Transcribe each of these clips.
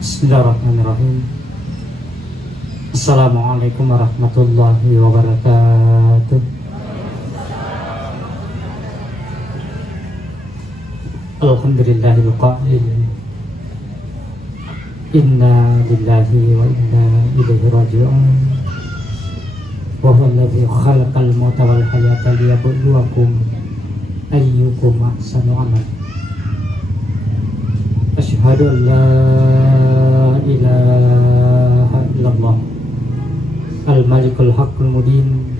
Bismillahirrahmanirrahim. Assalamualaikum warahmatullahi wabarakatuh. Alhamdulillahil qa'il inna lillahi wa inna ilaihi raji'un. Wa huwa alladzi khalaqal mauta wal hayata liyabluwakum ayyukum ahsanu amala. Asyhadu an la ilaha illallah al-malikul haqqul mubin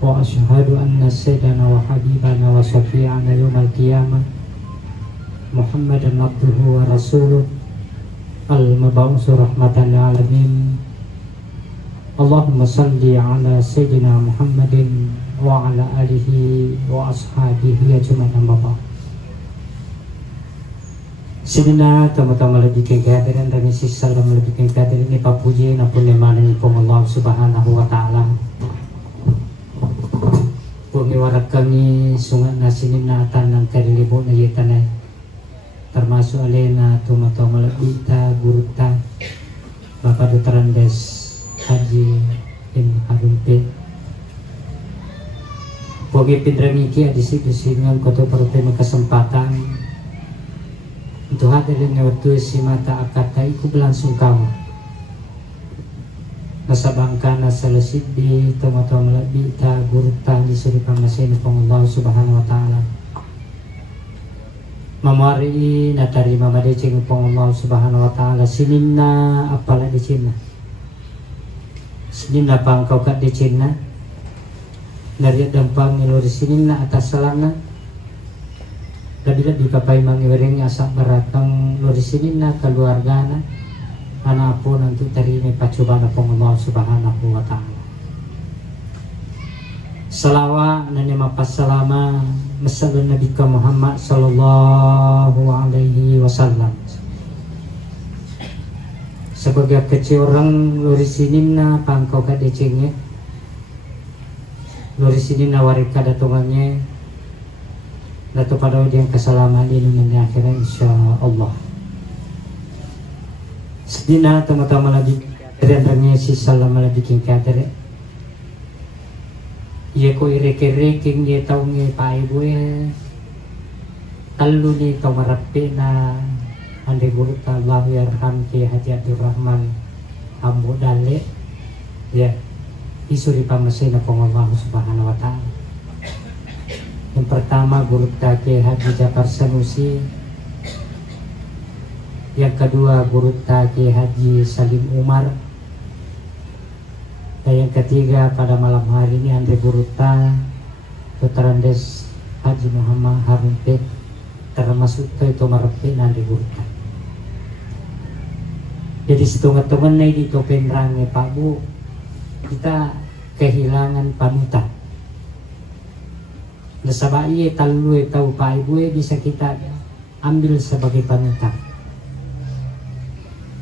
wa asyhadu anna sayyidana wa habibana wa syafi'ana yawmal qiyamah Muhammadan abduhu wa rasuluh al-mab'uts rahmatan lil alamin. Allahumma salli ala sayyidina Muhammadin wa ala alihi wa ashabihi ajma'in, amma ba'd. Sidina tama-tama lebih kehadiran dan isi salam lebih kehadiran ini papuji na punyamanan pong Allah subhanahu wa ta'ala. Pumiwarak kami sungat na sininatan ng karilibo na yitanay, termasuk alena tama-tama lebih ta guruta Bapak Dr. Andes Haji bin Harumpe. Pogi pindramiki adisi-disingan koto perutema kesempatan untuk hadirin waktu si mata akata iku berlangsung kamu nasabangka nasalesid di tama-tama lebih ta gurutan di suri pamasin pong Allah subhanahu wa ta'ala mamari natari mamadecing pong Allah subhanahu wa ta'ala sininna apala di Cina sininna pangkau kat di Cina nariat dampang ngelori sininna atas salana Labila di papai mangiwering asak baratang lori sini na keluarga na anak pun untuk terima pacubana pong Allah subhanahu wa ta'ala. Salawat dan mapas salama masalun Nabi Muhammad sallallahu alaihi wasallam. Sebagai kecil orang lori sini na pangkau kadecingnya lori sini na warika datungannya Dato pada yang kesalaman ini akhirat insyaallah. Sedina tama-tama lagi derendangnya si salam lagi kingkater. Ye ko ireke-reking ye tau nge pai gue. Talu ni kau marape na ande guru Allah yarham ki Haji Abdul Rahman Ambo Dale. Ya. Isuri pamasena pong Allah subhanahu wa ta'ala. Yang pertama guru Take Haji Jafar Sanusi, yang kedua guru Take Haji Salim Umar, dan yang ketiga pada malam hari ini Andre Guruta Dr. Andes Haji Muhammad Harumpe termasuk itu Marepe Andre Guruta. Jadi setengah-tengah di Topendrange Pak Bu, kita kehilangan panutan. Nasabai talu tahu Pak Ibu bisa kita ambil sebagai panutan.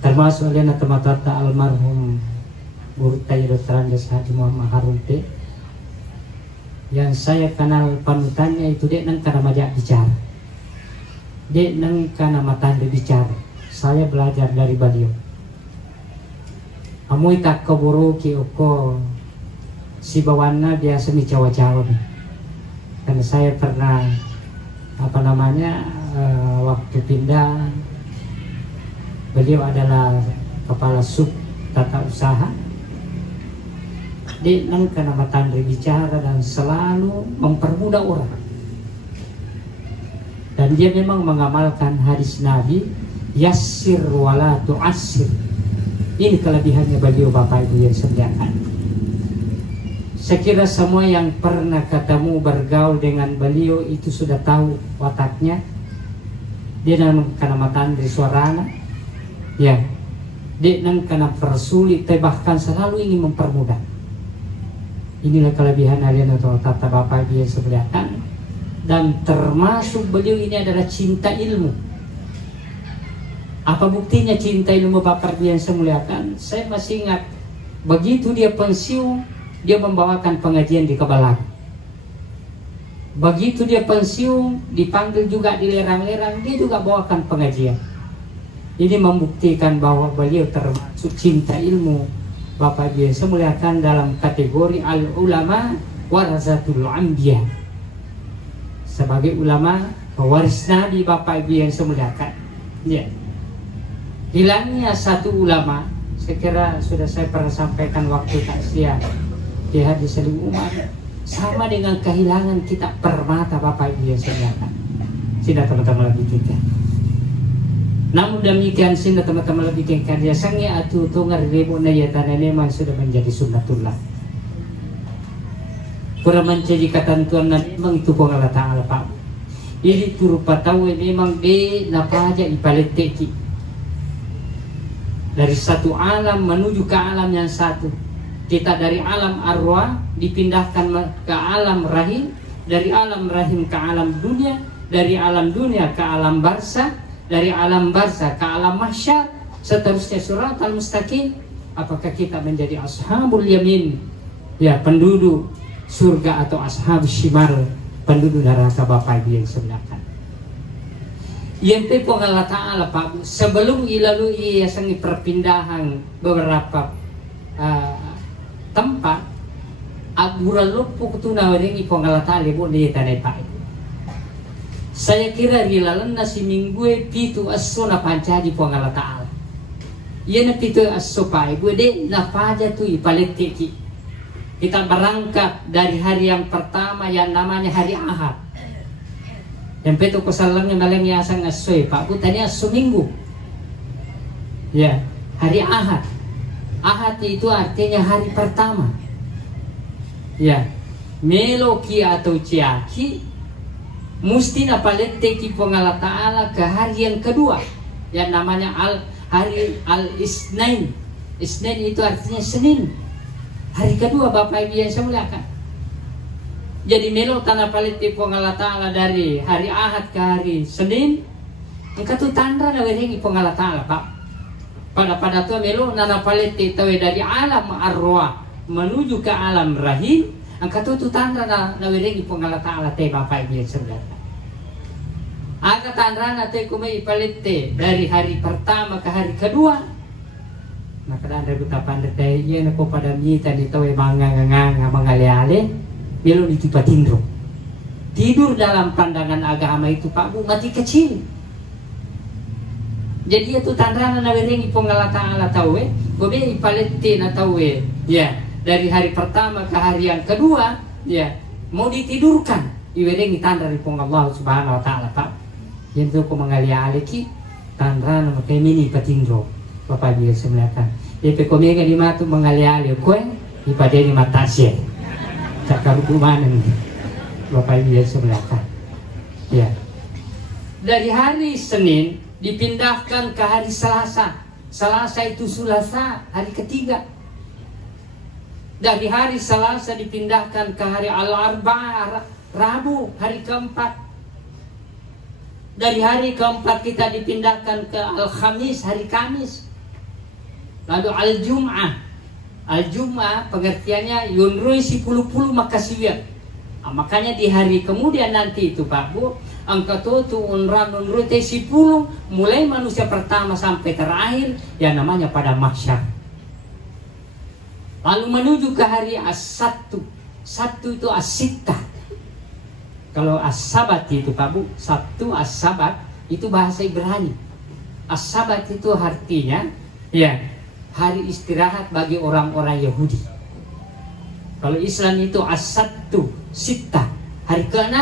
Termasuk oleh teman-teman almarhum Guru Dr. Andes Haji Muhammad Harumpe yang saya kenal panutannya itu dia nang karena majak bicara, dia nang karena matanda bicara. Saya belajar dari beliau. Amoy tak keburu kioko si bawana biasa mi Jawa-Jawa nih. Karena saya pernah waktu pindah beliau adalah kepala sub tata usaha dia karena matandri bicara dan selalu mempermudah orang dan dia memang mengamalkan hadis Nabi yassir wala tu'assir. Ini kelebihannya beliau Bapak Ibu yang sediakan. Saya kira semua yang pernah ketemu bergaul dengan beliau itu sudah tahu wataknya. Dia nang karena matan dari suarana, ya. Dia nang karena persulit, bahkan selalu ingin mempermudah. Inilah kelebihan alien atau tata Bapak dia sebelahkan. Dan termasuk beliau ini adalah cinta ilmu. Apa buktinya cinta ilmu Bapak dia yang saya muliakan? Saya masih ingat begitu dia pensiun. Dia membawakan pengajian di Kebalang. Begitu dia pensiun, dipanggil juga di lerang-lerang, dia juga bawakan pengajian. Ini membuktikan bahwa beliau termasuk cinta ilmu. Bapak Ibu yang saya muliakan, dalam kategori al-ulama warasatul anbiya, sebagai ulama pewaris Nabi. Bapak Ibu yang saya muliakan, ya. Hilangnya satu ulama, saya kira sudah saya pernah sampaikan waktu takziah di hadis Salim Umar, sama dengan kehilangan kita permata. Bapak Ibu yang saya muliakan, sini teman-teman lebih kita. Namun demikian sini teman-teman lebih karya sangnya atu tungar ribu nayatan memang sudah menjadi sunnatullah. Kurang menjadi ketentuan memang itu pengalat Ta'ala Pak. Ini turupa tahu memang di napaja ipaliteki. Dari satu alam menuju ke alam yang satu. Kita dari alam arwah dipindahkan ke alam rahim, dari alam rahim ke alam dunia, dari alam dunia ke alam barzah, dari alam barzah ke alam mahsyar, seterusnya siratal mustaqim. Apakah kita menjadi ashabul yamin, ya, penduduk surga, atau ashab shimal, penduduk neraka? Bapak Ibu yang sebenarnya yang tepo Allah Ta'ala Pak, sebelum ilalu ia sangi perpindahan beberapa tempat aguran lupu kutuna waringi Allah Ta'ala bu dia tanai Pak. Saya kira rilalan nasi minggu pitu asona pancaji po Allah Ta'ala. Ia na pitu asopa ibu de na paja tu ipaliteki. Kita berangkat dari hari yang pertama yang namanya hari Ahad. Yang petu kesalangnya malang yasang asoy Pak Bu tadi aso minggu. Ya, hari Ahad. Ahad itu artinya hari pertama. Ya, meloki atau ciaki mesti napaliteki pengalat Ta'ala ke hari yang kedua yang namanya hari al-Isnain. Isnain itu artinya Senin. Hari kedua Bapak Ibu yang saya muliakan. Jadi melo tanah paliti pengalat Ta'ala dari hari Ahad ke hari Senin. Engkau tu tanda na werengi pengalat Ta'ala Pak. Pada tu melo nana paliti tawe dari alam arwah menuju ke alam rahim. Engkau tu tanda na werengi pengalat Ta'ala te Bapak Ibu yang sebenarnya. Aga tanda na te kumai paliti dari hari pertama ke hari kedua. Maka anda kutapan dete iya na ko pada mita di tawe manganga mangale-ale. Melo ditipa tindro. Tidur dalam pandangan agama itu Pak Bu mati kecil. Jadi itu tandana na werengi pengalat Ta'ala tawe, gobe ipalete na tawe, ya, dari hari pertama ke hari yang kedua, ya, mau ditidurkan, iwerengi tanda dari Allah Subhanahu wa Ta'ala Pak. Yang itu ko mangali-aleki tandana makai mini patindro. Bapak dia semelakan. Jadi komega di matu mangali-ale koe ipadeni matasye. Cakarukumanan Bapak Ibu yang sebelah. Ya. Dari hari Senin dipindahkan ke hari Selasa. Selasa itu Sulasa, hari ketiga. Dari hari Selasa dipindahkan ke hari Al-Arba'ah, Rabu, hari keempat. Dari hari keempat kita dipindahkan ke Al-Khamis, hari Kamis. Lalu Al-Jum'ah. Al-Jum'ah pengertiannya yunrui si puluh-puluh makasih. Makanya di hari kemudian nanti itu Pak Bu, angka tu unrui te si puluh, mulai manusia pertama sampai terakhir yang namanya pada mahsyar. Lalu menuju ke hari As-Sabtu. Sabtu itu As-Sittah. Kalau As-Sabat itu Pak Bu, Sabtu As-Sabat itu bahasa Ibrani. As-Sabat itu artinya ya hari istirahat bagi orang-orang Yahudi. Kalau Islam itu As-Sabtu Sittah, hari ke-6.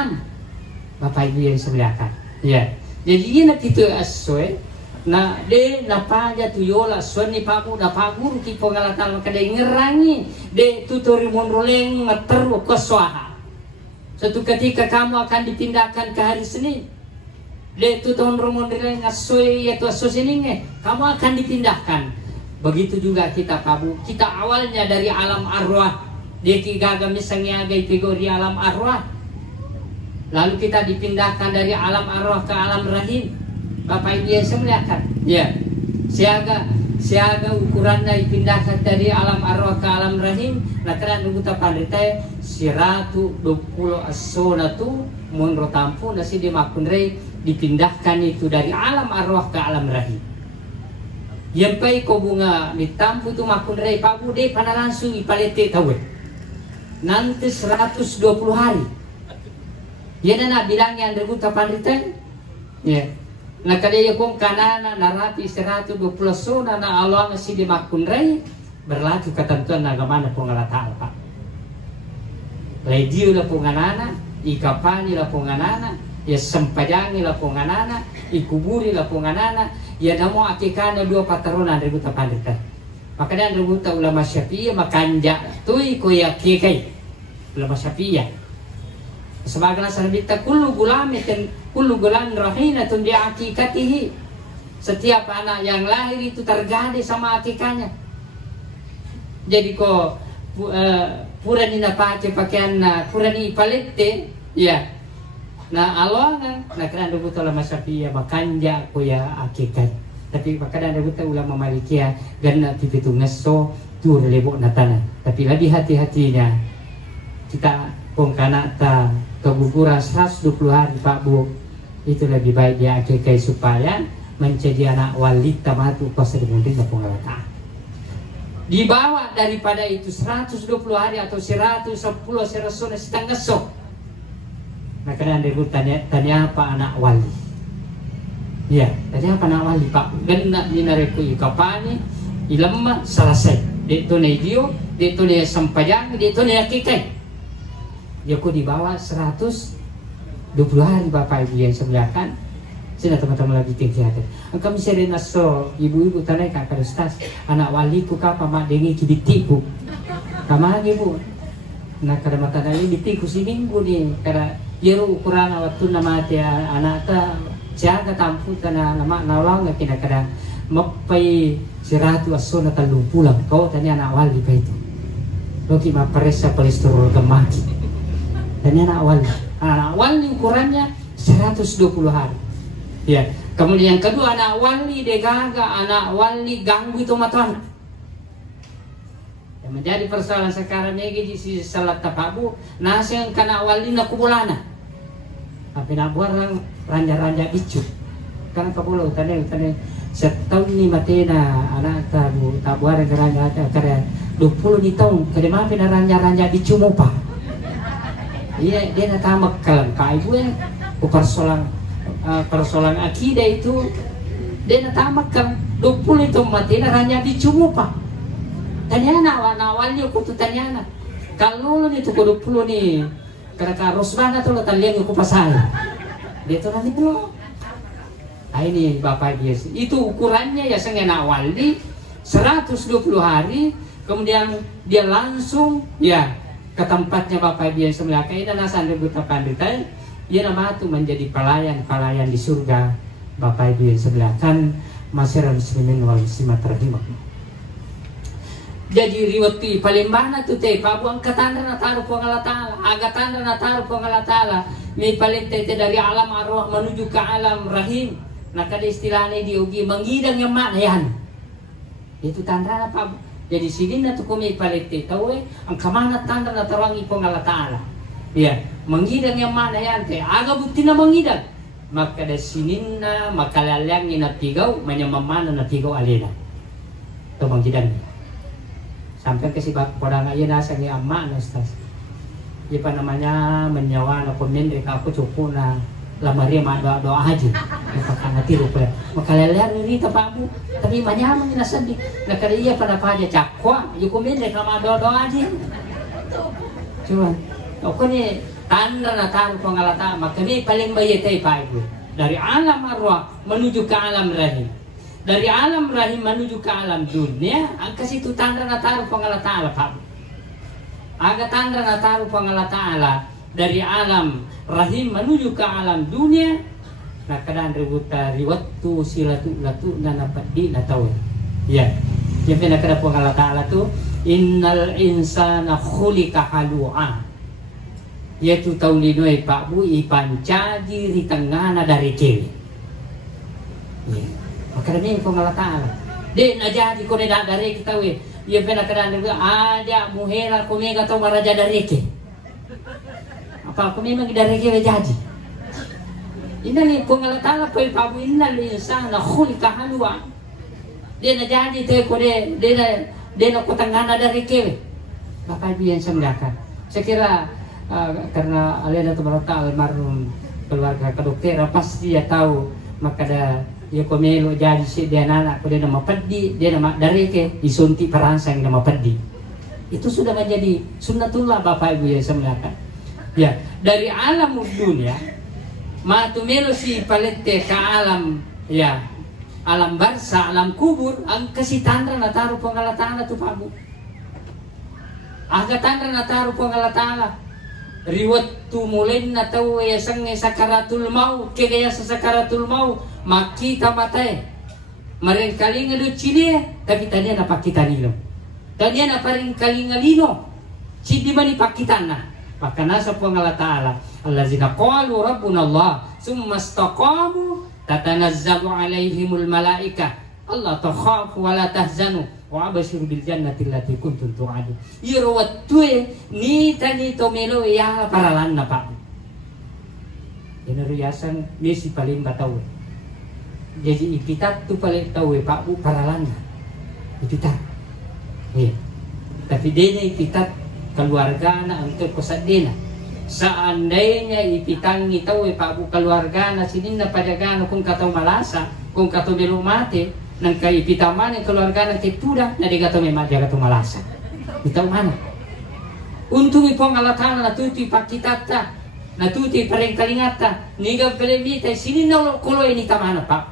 Bapak Ibu yang semuliakan. Ya. Jadi ini itu aswe na de na paja tu yola soni pamu na paguru ki pengalatan kadai ngerangi de tutori monroleng materu koswaha. Suatu ketika kamu akan dipindahkan ke hari Senin. De tuton monroleng aswe yaitu aswe sininge, kamu akan dipindahkan. Begitu juga kita Pak Bu, kita awalnya dari alam arwah, dia kigaga misalnya kategori alam arwah, lalu kita dipindahkan dari alam arwah ke alam rahim. Bapak Ibu yang saya muliakan, ya, siaga ukurannya dipindahkan dari alam arwah ke alam rahim. Nah karena nunggu tapalite siratu 20 asonatu munro tampu nasi dimakunrei dipindahkan itu dari alam arwah ke alam rahim. Yang pai ko bunga mitampu tu makun rei pabu de pana langsung ipalete tawe. Nanti 120 hari. Ya na bilangnya Andre Buta Pandritan. Ya. Na kadaya kong kanana narapi 120 sona na Allah si di makun rei berlaku ketentuan agama na pengalata Pak. Ledio la punganana, ikapani la punganana, ya sempajangi la punganana, ikuburi la punganana, ya namo akikana 2 patarona Andre Buta Pandritan. Makanya Andre Buta ulama Syafi'iyah makanja tui ko yakikai ulama Syafi'iyah. Sebagaimana sabita kullu gulamatin kullu gulam rahinatun bi akikatihi. Setiap anak yang lahir itu terjadi sama akikahnya. Jadi ko purani na pace pakaian na purani palette ya. Na Allah na kana Buta ulama Syafi'iyah makanja ko ya akikat. Tapi makanya Buta ulama Malikiyah ganna pipitu ngaso tu lebok natana. Tapi lebih hati-hatinya kita kong kana ta keguguran 120 hari Pak Bu itu lebih baik dia akikai supaya menjadi anak wali tamatu kuasa dimunding na pengalata. Dibawa daripada itu 120 hari atau 110 serasona setengah sok. Nah kadang tanya apa anak wali. Ya, tanya apa anak wali Pak. Gena minareku ikapani ilama selesai. Dito na idio, dito na sampayang, dito na akikai. Dia ku dibawa 120 hari Bapak Ibu yang sebelahkan. Sina teman-teman lagi tinggi hati. Kami sering naso ibu-ibu tanai kakak ustaz anak wali ku kapa mak dengi kibitiku. Kamang ibu. Nah kada mata dari bitiku si minggu nih kada yeru ukuran waktu nama dia anak ta jaga tampu tanah nama nawang kena kada mapai siratu asona talu pulang kau tanya anak wali pa itu. Loki ma peresa kolesterol gemaki. Tanya anak wali ukurannya 120 hari. Ya, kemudian yang kedua anak wali degaga, anak wali ganggu itu matuan. Yang menjadi persoalan sekarang ini di sisi salat tapabu, nasi yang kena wali nak kubulana. Tapi nak buang ranja-ranja bicu. Karena kabulau tadi setahun ni matena anak tabuar ranja karena 20 ni tahun kada maafin ranja-ranja bicu mo pa. Iya dia nak tamak kalang kai ibu ya, persoalan akidah itu dia natamakkan 20 itu mati hanya dicumu Pak. Tanyana awalnya aku tuh tanyana kalau lu itu 20 nih karena rosbana tuh talian aku pasal dia tuh nanti lo ini Bapak dia itu ukurannya ya sengena wali 120 hari kemudian dia langsung ya ke tempatnya Bapak dia sebelah kayak nasan Buta Pandritan. Ia nama itu menjadi pelayan di surga Bapak Ibu yang sebelah kan masyarakat muslimin wal muslimat rahimah. Jadi riwayat paling mana tu teh Pak buang katanda na taruh Allah Taala, aga tanda na taruh Allah Taala. Mi paling teh dari alam arwah menuju ke alam rahim. Nah kada istilahnya diogi mengidang yang mana yan. Itu tanda na Pak. Jadi sini na tu kumi paling teh tahu ang kamana tanda na tarangi Allah Taala. Ya, mengidang yang mana ya ante? Aga bukti na mengidang. Maka da sinin na makalalang na tigaw, manyamamana na tigaw alina. Ito mengidang. Sampai ke si orang aja nasa ni amma na ustaz. Iya pa namanya menyawa na komen mereka aku cukup na lamari ma doa haji. Maka rupa. Makalalang ni tapamu, tapi manyamang nasa di. Nakariya pa na pa aja cakwa, yung komen mereka ma doa haji. Cuma Oke nih tanda na taruh pengalata maka ini paling bayetai Pak Ibu dari alam arwah menuju ke alam rahim dari alam rahim menuju ke alam dunia angka situ tanda na taruh pengalata Allah Pak aga tanda na taruh pengalata Allah dari alam rahim menuju ke alam dunia nah kadang rebuta riwatu silatu latu dan apa di tahu ya yang pernah kada pengalata Allah tu innal insana khuliqa halu'a yaitu tahun ini Pak Bu ipancaji di tengah dari cewek. Maka ini Allah Taala. Dia nak jadi kau nak dari kita we. Ia pernah kerana ada muhera kau mega tahu maraja dari ke. Apa kau memang dari ke jadi. Ini ni Allah Taala Pak Bu inna linsana khuliqa halwa. dia na jadi teh ko dia na kutanggana dari kewe. Bapak Ibu yang saya muliakan, saya kira karena alena teman-teman almarhum keluarga kedokteran pasti dia tahu maka ada ya komelo jadi si dia anak ko dia nama peddi dia nama dari ke disunti perangsang nama peddi. Itu sudah menjadi sunnatullah Bapak Ibu yang saya muliakan. Ya, dari alam dunia matu melo si palette ke alam ya alam barza alam kubur ang kasi tandra na taruh pengalatana tu Pak Bu. Aga tandra na taruh pengalatana riwat tu mulai na tahu ya sang sakaratul maut kaya sa sakaratul maut makita matay maring kalinga do chile tapi tadi na pakita nilo tadi na paring kalinga lino sidi mani pakitana maka nasa Allah Ta'ala allazina qalu rabbuna Allah summa istaqamu tatanazzalu alaihimul malaika Allah takhafu wa la tahzanu wa abashiru bil jannati allati kuntum tu'adu yirwat tuwe ni tani tomelo ya paralan na Pak. Ini riasan mesi paling bataw. Jadi ipitat tu paling tahu Pak Bu paralan na. Ipitat. Tapi dia ipitat keluarga na untuk kosadina. Seandainya ipitangi tahu Pak Bu keluarga na sinin na padagano kung kataw malasa, kung kataw belo mate. Nang kay ipitaman ang keluarga ng tituda na di gato may madya gato malasa. Itaw mana? Untung ipong alatana natuti pakitata, natuti pareng kalingata, nigab kalimita, sinin na kuloy ni tamana Pak.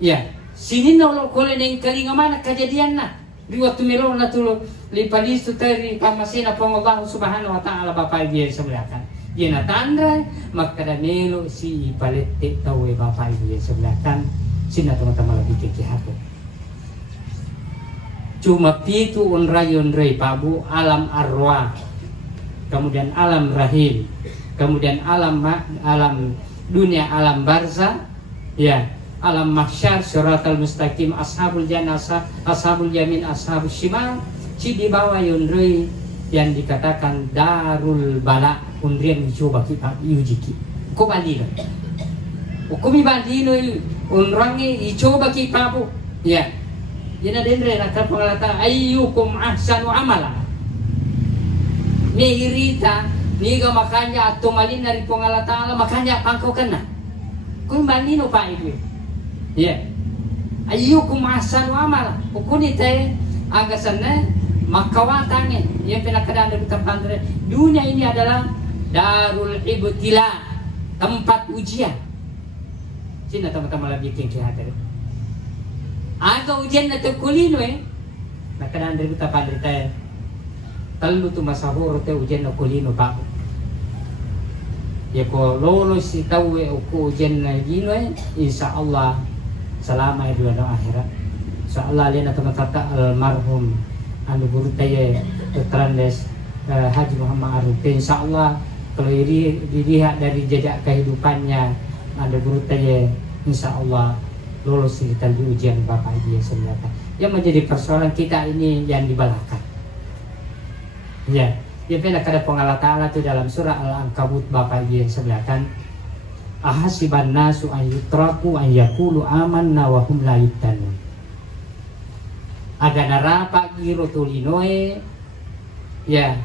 Ya, sinin na kuloy na yung kalingamana kajadian na. Riwat tumiro na tulo, lipalisto tayo pamasina pong Allah subhanahu wa ta'ala Bapak Ibu yang sebelakan. Yan na tanda, magkadamelo si ipalete tawe Bapak Ibu yang sebelakan. Sina teman-teman lebih kekihatu. Cuma pitu unray Pak Bu alam arwah, kemudian alam rahim, kemudian alam dunia alam barza, ya alam mahsyar siratal mustaqim ashabul jannah ashabul yamin ashabul shimal. Ci di bawah yunray yang dikatakan darul bala undrian dicoba kita yujiki. Ko balila. Ukumi bandino unrangi icoba ki Pak Bu. Ya. Yana dendre nakal pengalata ayyukum ahsanu amala. Ni irita niga makanya atau malin dari pengalata Allah makanya pangkau kena. Kun bandino Pak Ibu. Ya. Ayyukum ahsanu amala. Ukuni teh agasanna makawatangin yang pinakadaan dari tempandre. Dunia ini adalah darul ibtila, tempat ujian. Sina teman-teman lagi kengki hadir. Aga ujian na kulino nakadaan dari tempandre teh. Talu tu masahur teh ujian na kulino Pak. Ya ko lolos si tahu uku ujian na gino insya Allah selama di dunia akhirat. Insya Allah lihat teman-teman almarhum anu guru teh Trandes Haji Muhammad Arif. Insya Allah kalau dilihat dari jejak kehidupannya anu guru teh insya Allah lolos kita di ujian Bapak Ibu yang sebenarnya. Yang menjadi persoalan kita ini yang dibalahkan. Ya, yang pernah kada pengalat Ta'ala itu dalam surah Al-Ankabut Bapak Ibu yang sebenarnya. Ahasiban nasu an yutraku an yakulu amanna wa hum la yuftanun. Aga narapa giro tulinoe ya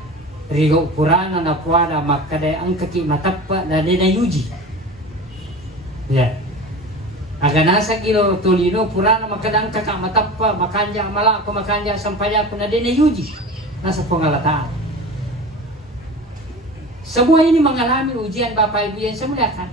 rigo purana na puada makada ang kaki matappa na dena yuji ya aga nasa giro tulino purana makada ang kaka matappa makanja malako makanja sampaya ko na dena yuji nasa pangalataan. Semua ini mengalami ujian Bapak Ibu yang saya muliakan.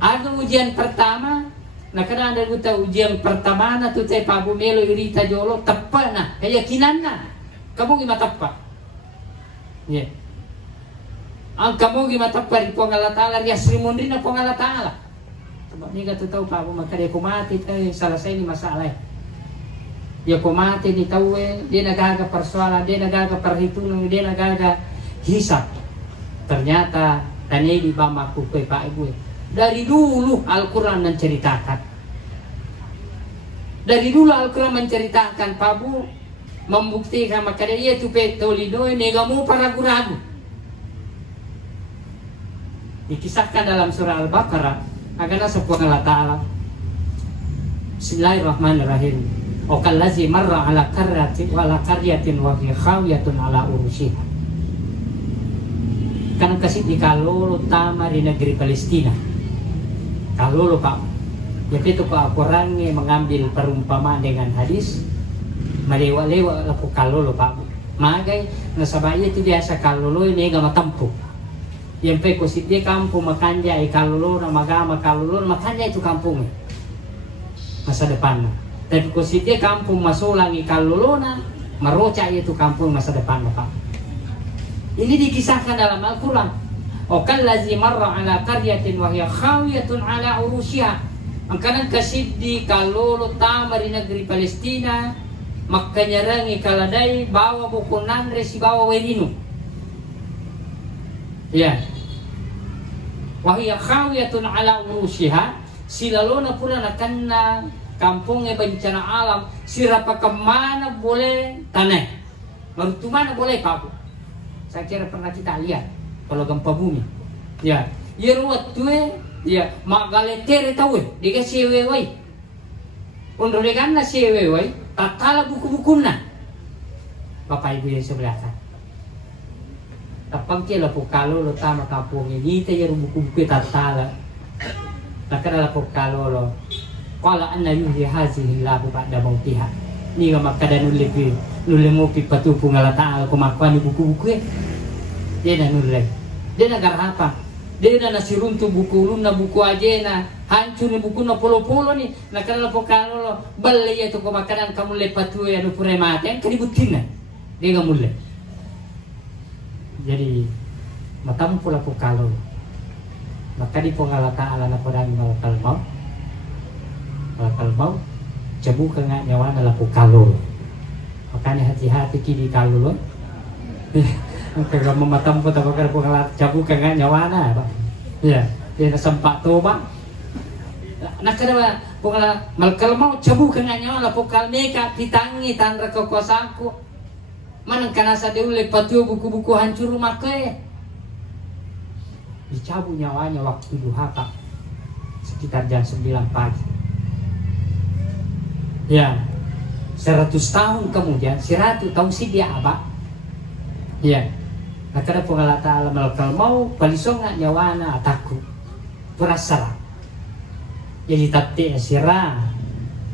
Ada ujian pertama. Nah karena ada ujian pertama na tu teh Pak Bu melo irita jolo tepat na keyakinan na kamu gimana tepat ya ang kamu gimana tepat di pengala Ta'ala dia Sri Mundri na pengala Ta'ala sebab ni kata tahu Pak Bu maka dia kumati teh salah saya ini masalah dia kumati ni tahu dia nagaga persoalan dia nagaga perhitungan dia nagaga hisab ternyata tanya di bamaku ke Pak Ibu dari dulu Al-Quran menceritakan. Dari dulu Al-Quran menceritakan Pak Bu membuktikan maka dia itu petolido negamu para ragu. Dikisahkan dalam surah Al-Baqarah agana sebuah Allah Ta'ala Bismillahirrahmanirrahim. O kallazi marra ala qaryatin wa hiya khawiyatun ala urushiha. Kan kasih di kalolo tama di negeri Palestina. Kalolo Pak. Jadi itu Pak Al-Quran mengambil perumpamaan dengan hadis. Malewa-lewa lapu kalolo Pak. Magai nasabaya itu biasa kalolo ini gak matampu. Yang peko dia kampung makanya kalolo na magama kalolo makanya itu kampungnya. Masa depan. Tapi kalau dia kampung masulangi kalolo na maroca itu kampung masa depan Pak. Ini dikisahkan dalam Al-Quran. O kallazi marra ala qaryatin wa hiya khawiyatun ala urushiha. Angkanan kasih di kalolo tama di negeri Palestina. Makanya rangi kaladai bawa bukunan resi bawa weninu. Ya. Wa hiya khawiyatun ala urushiha. Silalona pula nakanna kampungnya bencana alam. Sirapa kemana boleh tanah. Baru mana boleh Pak. Saya kira pernah kita lihat kalau gempa bumi. Ya. Ya ruwet tuh ya magaletere tahu dia sewewai. Untuk dekanna sewewai tatala buku-bukuna. Bapak Ibu yang sebelah kan. Tapang kila po kalolo tama kampung ini tayo buku-buku tatala. Nakala po kalolo. Qala anna yuhyi hazihi lahu ba'da mautiha. Ni nga makadanulipi nulimupi patupu ngala ta'ala kumakuan buku-buku dia na nulay. Dia na garapa. Dia na nasiruntu buku ulun na buku aja na hancur ni buku na polo-polo ni nakala po kalolo balik ya to kumakanan kamu lepatu ya no pure mate keributin na. Dia nga mulai. Jadi matamu pula po kalolo. Maka di po ngala ta'ala na po dami malakal mau jabu ka nga nyawa na po kalolo. Makanya hati-hati kini kalolo. Kalau mematam po tako kalau jabu ka nga nyawa na Pak. Ya, dia nasempak to Pak. Nakada po ngala malakal mau jabu ka nga nyawa po kalmeka pitangi tanra kekuasaanku. Manang kanasa dia ule patu buku-buku hancur rumah ke. Dicabut nyawanya waktu duha Pak. Sekitar jam 9 pagi. Ya, 100 tahun kemudian, 100 tahun si dia apa? Ya, nakada po ngala ta'ala malakal mau palisonga nyawana ataku purasara. Jadi tati sira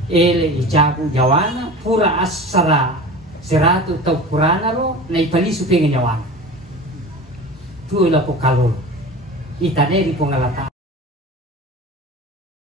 ele icabu nyawana pura asara 100 tahun purana ro na ipalisu pengen nyawana. Tu ila po kalolo. Itaneri po ngala ta'ala.